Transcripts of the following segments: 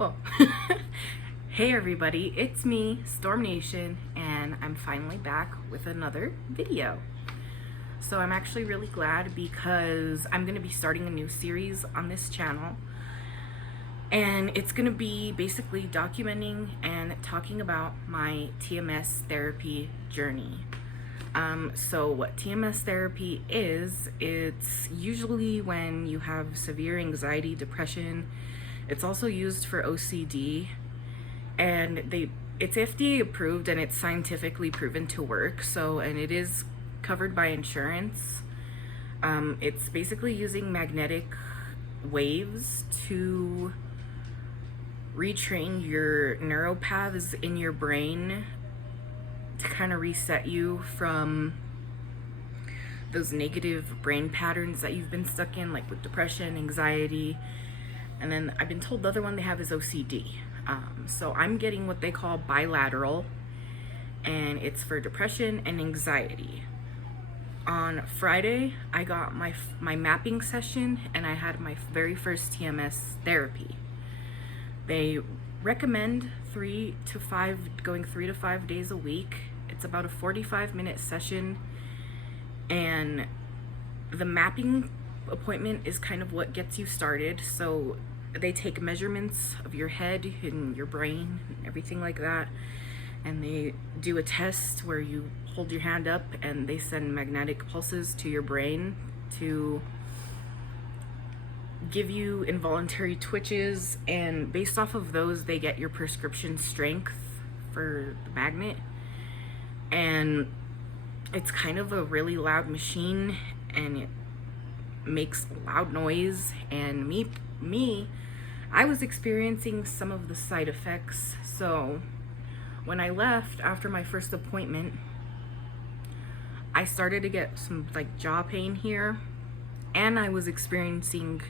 Well, hey everybody, it's me, Storm Nation, and I'm finally back with another video. So I'm actually really glad because I'm going to be starting a new series on this channel, and it's going to be basically documenting and talking about my TMS therapy journey. So what TMS therapy is, it's usually when you have severe anxiety, depression. It's also used for OCD, and it's FDA approved and it's scientifically proven to work. And it is covered by insurance. It's basically using magnetic waves to retrain your neuropaths in your brain to kind of reset you from those negative brain patterns that you've been stuck in, like with depression, anxiety. And then I've been told the other one they have is OCD. So I'm getting what they call bilateral, and it's for depression and anxiety. On Friday, I got my mapping session, and I had my very first TMS therapy. They recommend going 3 to 5 days a week. It's about a 45-minute session, and the mapping appointment is kind of what gets you started. So they take measurements of your head and your brain and everything like that, and they do a test where you hold your hand up and they send magnetic pulses to your brain to give you involuntary twitches, and based off of those they get your prescription strength for the magnet. And it's kind of a really loud machine, and it makes loud noise, and I was experiencing some of the side effects. So when I left after my first appointment, I started to get some jaw pain here, and I was experiencing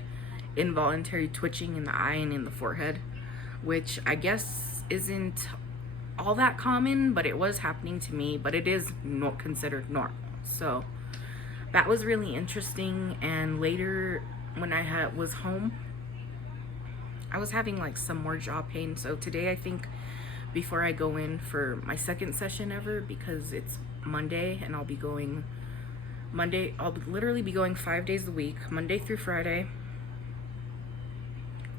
involuntary twitching in the eye and in the forehead, which I guess isn't all that common, but it was happening to me, but it is not considered normal. So that was really interesting. And later when I was home, I was having some more jaw pain. So today, I think before I go in for my second session ever, because it's Monday and I'll literally be going 5 days a week, Monday through Friday,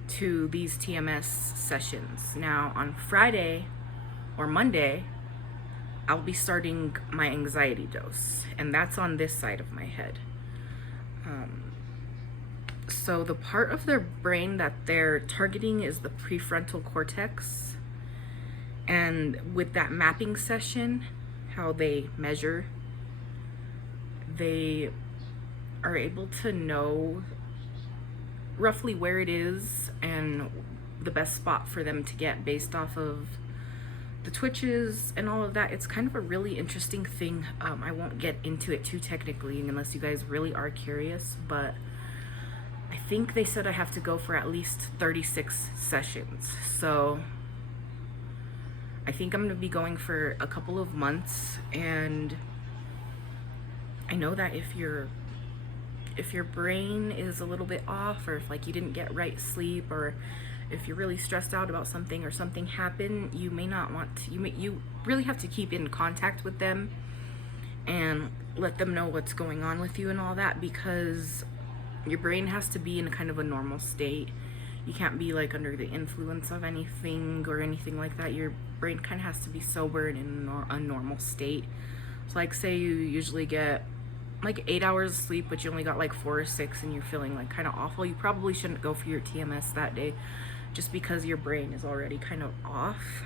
to these TMS sessions. Now on Friday or Monday, I'll be starting my anxiety dose, and that's on this side of my head. So the part of their brain that they're targeting is the prefrontal cortex. And with that mapping session, how they measure, they are able to know roughly where it is and the best spot for them to get based off of the twitches and all of that. It's kind of a really interesting thing. I won't get into it too technically unless you guys really are curious, but I think they said I have to go for at least 36 sessions. So I think I'm going to be going for a couple of months. And I know that if your brain is a little bit off, or if you didn't get right sleep, or if you're really stressed out about something or something happened, you may not want to, you really have to keep in contact with them and let them know what's going on with you and all that, because your brain has to be in kind of a normal state. You can't be under the influence of anything or anything like that. Your brain kind of has to be sober and in a normal state. So say you usually get 8 hours of sleep, but you only got 4 or 6, and you're feeling kind of awful, you probably shouldn't go for your TMS that day, just because your brain is already kind of off.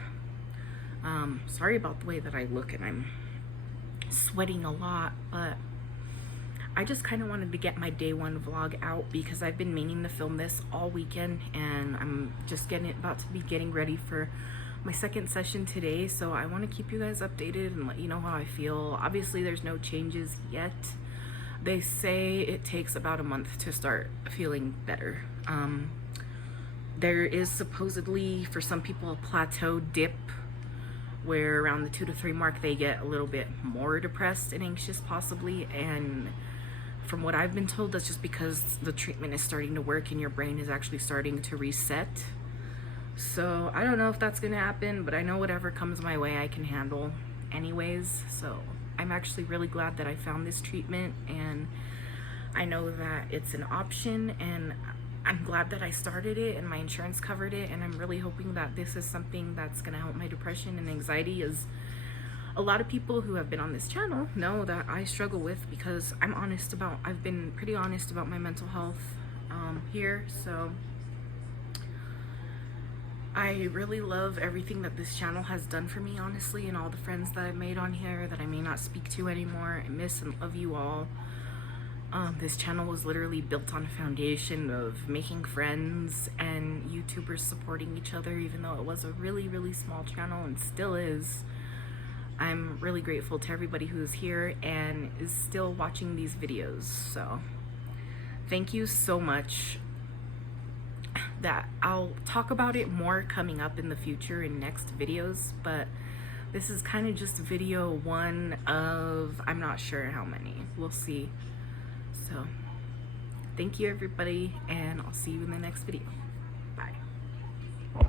Sorry about the way that I look, and I'm sweating a lot, but I just kind of wanted to get my day one vlog out because I've been meaning to film this all weekend, and I'm just about to be getting ready for my second session today. So I want to keep you guys updated and let you know how I feel. Obviously there's no changes yet. They say it takes about a month to start feeling better. There is supposedly, for some people, a plateau dip where around the 2 to 3 mark they get a little bit more depressed and anxious possibly, and from what I've been told, that's just because the treatment is starting to work and your brain is actually starting to reset. So I don't know if that's gonna happen, but I know whatever comes my way I can handle anyways. So I'm actually really glad that I found this treatment, and I know that it's an option, and I'm glad that I started it and my insurance covered it, and I'm really hoping that this is something that's gonna help my depression and anxiety, as a lot of people who have been on this channel know that I struggle with, because I've been pretty honest about my mental health here. So I really love everything that this channel has done for me, honestly, and all the friends that I've made on here that I may not speak to anymore. I miss and love you all. This channel was literally built on a foundation of making friends and YouTubers supporting each other, even though it was a really, really small channel and still is. I'm really grateful to everybody who is here and is still watching these videos. So thank you so much. That I'll talk about it more coming up in the future in next videos, but this is kind of just video one of, I'm not sure how many, we'll see. So thank you everybody, and I'll see you in the next video. Bye.